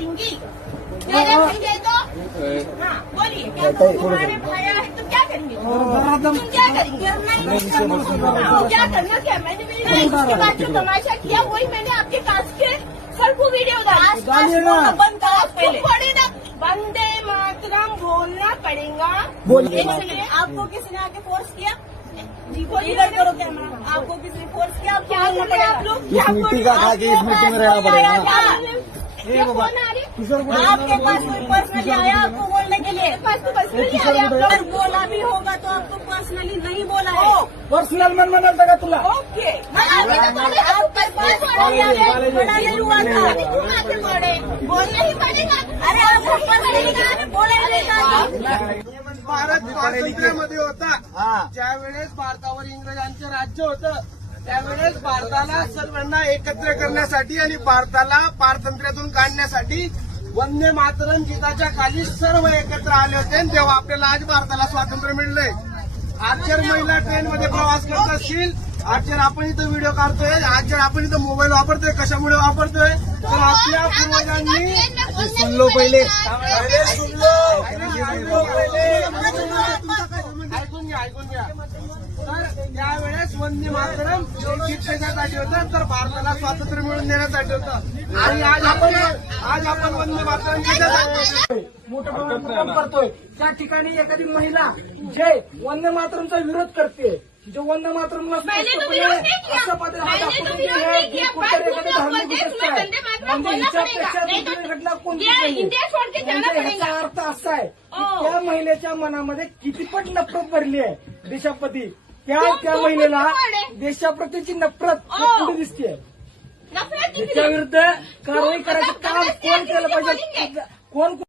करेंगी? मेरे भैया तो हाँ बोलिए, क्या तुम्हारे भाया है तो क्या करेंगे? तुम क्या करेंगे? क्या करना क्या? मैंने इसके बाद जो तमाशा किया वही मैंने आपके कास्ट के सर को वीडियो डाला। बंद पड़े ना, वंदे मातरम बोलना पड़ेगा। बोलिए। आपको किसी ने आके फोर्स किया? जी बोलिए, करो कैमरा। आपको किसी ने फोर्स किया? क्या बोल रहे आप लोग? इस मिट्टी का खा के इस मिट्टी में रहना पड़ेगा। ये फोन आ रही? आपके पास कोई पर्सनली आया आपको बोलने के लिए? तो पर्सनली आया आप लोग? बोला भी होगा तो आपको पर्सनली नहीं बोला है। पर्सनल मन मनाल का तुला ओके, आपके पास बड़ा नहीं हुआ था, बोलना ही पड़ेगा। अरे आपको पर्सनली बोला नहीं था। भारत स्वातंत्र्यामध्ये होता, ज्यावेळेस भारतावर इंग्रजांचं राज्य होतं त्यावेळेस भारताला सर्वांना एकत्र करण्यासाठी आणि भारताला पारतंत्र्यातून काढण्यासाठी वंदे मातरम गीताच्या खाली सर्व एकत्र आले होते आणि तेव्हा आपल्याला आज भारताला स्वातंत्र्य मिळलंय. आज जर महिला ट्रेनमध्ये प्रवास करत असतील, आज जर आपण इथं व्हिडिओ काढतोय, आज जर आपण इथं मोबाईल वापरतोय, कशामुळे वापरतोय तर आपल्या पूर्वजांनी सुनलो पहिले ऐकून घ्या. तर त्यावेळेस वंदे मातरम गीत त्याच्यासाठी होतं, तर भारताला स्वातंत्र्य मिळवून देण्यासाठी होतं. आणि आज आपण वंदे मातरम गीतासाठी मोठं काम करतोय. त्या ठिकाणी एखादी महिला जे वंदे मातरमचा विरोध करते, जो वंदे मातरमला असं म्हणजे हिच्यापेक्षा दुसरी घटना कोणती नाही. म्हणजे ह्याचा अर्थ असा आहे की त्या महिलेच्या मनामध्ये कितीपट नफरत भरली आहे देशाप्रती. त्या महिलेला देशाप्रतीची नफरत पुढे दिसते. त्याच्या विरुद्ध कारवाई करायचं काम कोण केलं पाहिजे? कोण